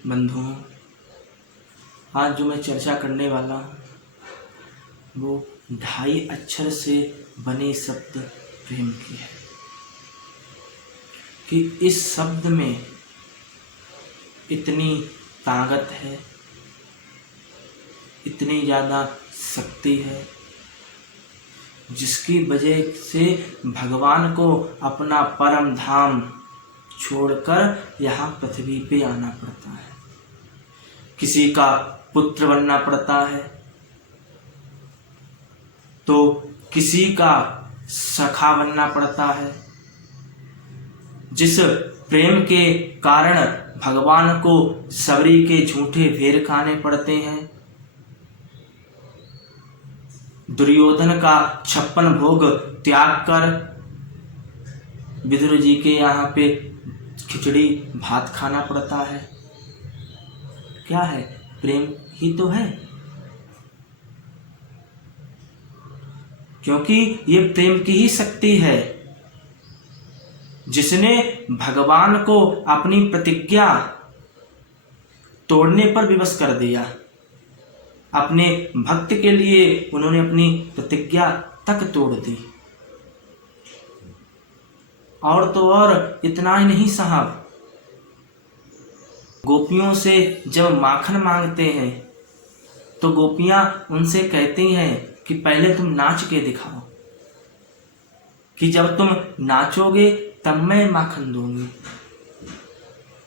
बंधुओं, आज जो मैं चर्चा करने वाला हूँ वो 2.5 अक्षर से बने शब्द प्रेम की है कि इस शब्द में इतनी ताकत है, इतनी ज़्यादा शक्ति है, जिसकी वजह से भगवान को अपना परम धाम छोड़कर यहाँ पृथ्वी पे आना पड़ता है। किसी का पुत्र बनना पड़ता है तो किसी का सखा बनना पड़ता है। जिस प्रेम के कारण भगवान को सबरी के झूठे भेर खाने पड़ते हैं, दुर्योधन का 56 भोग त्याग कर विदुर जी के यहाँ पे खिचड़ी भात खाना पड़ता है, क्या है? प्रेम ही तो है। क्योंकि ये प्रेम की ही शक्ति है जिसने भगवान को अपनी प्रतिज्ञा तोड़ने पर विवश कर दिया। अपने भक्त के लिए उन्होंने अपनी प्रतिज्ञा तक तोड़ दी। और तो और इतना ही नहीं साहब, गोपियों से जब माखन मांगते हैं तो गोपियां उनसे कहती हैं कि पहले तुम नाच के दिखाओ, कि जब तुम नाचोगे तब मैं माखन दूंगी।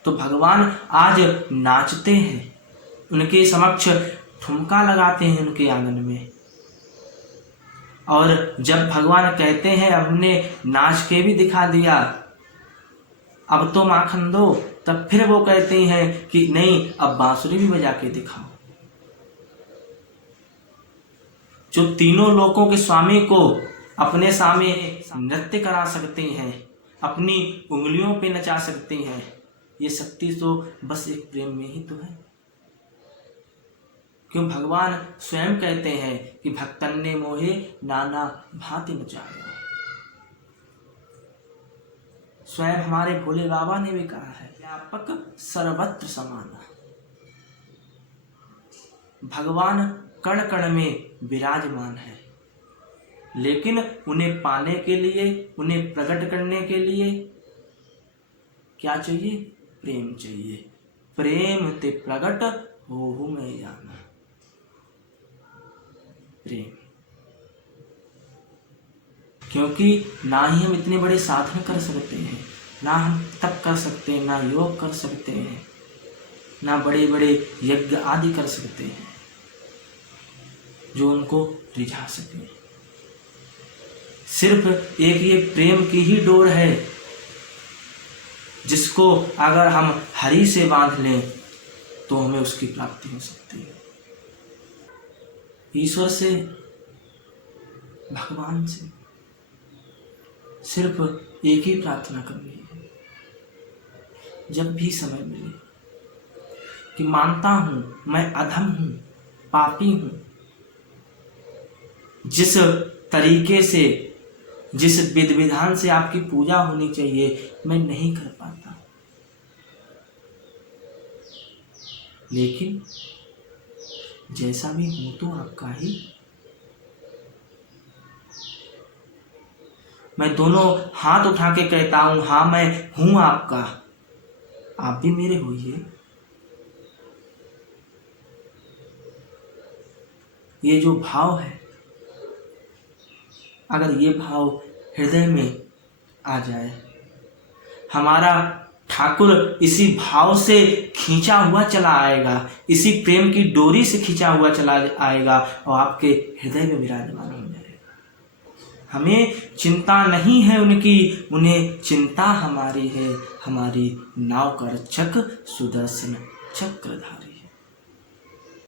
तो भगवान आज नाचते हैं, उनके समक्ष ठुमका लगाते हैं उनके आंगन में। और जब भगवान कहते हैं अब हमने नाच के भी दिखा दिया, अब तो माखन दो, तब फिर वो कहते हैं कि नहीं, अब बांसुरी भी बजा के दिखाओ। जो तीनों लोकों के स्वामी को अपने सामने नृत्य करा सकते हैं, अपनी उंगलियों पे नचा सकते हैं, ये शक्ति तो बस एक प्रेम में ही तो है। क्यों? भगवान स्वयं कहते हैं कि भक्तन ने मोहे नाना भांति नचाया। स्वयं हमारे भोले बाबा ने भी कहा है, व्यापक सर्वत्र समाना। भगवान कण कण में विराजमान है, लेकिन उन्हें पाने के लिए, उन्हें प्रकट करने के लिए क्या चाहिए? प्रेम चाहिए। प्रेम ते प्रकट होहु मैं जाना। प्रेम। क्योंकि ना ही हम इतने बड़े साधन कर सकते हैं, ना हम तप कर सकते हैं, ना योग कर सकते हैं, ना बड़े बड़े यज्ञ आदि कर सकते हैं जो उनको रिझा सके। सिर्फ एक ये प्रेम की ही डोर है जिसको अगर हम हरि से बांध लें तो हमें उसकी प्राप्ति हो सकती है। ईश्वर से, भगवान से सिर्फ एक ही प्रार्थना करनी है जब भी समय मिले, कि मानता हूं मैं अधम हूं, पापी हूं, जिस तरीके से, जिस विधि विधान से आपकी पूजा होनी चाहिए मैं नहीं कर पाता, लेकिन जैसा भी हूं तो आपका ही। मैं दोनों हाथ उठा के कहता हूं, हाँ मैं हूं आपका, आप भी मेरे होइए। ये जो भाव है, अगर ये भाव हृदय में आ जाए, हमारा ठाकुर इसी भाव से खींचा हुआ चला आएगा, इसी प्रेम की डोरी से खींचा हुआ चला आएगा और आपके हृदय में विराजमान हो जाएगा। हमें चिंता नहीं है उनकी, उन्हें चिंता हमारी है, हमारी नाव का रक्षक सुदर्शन चक्रधारी।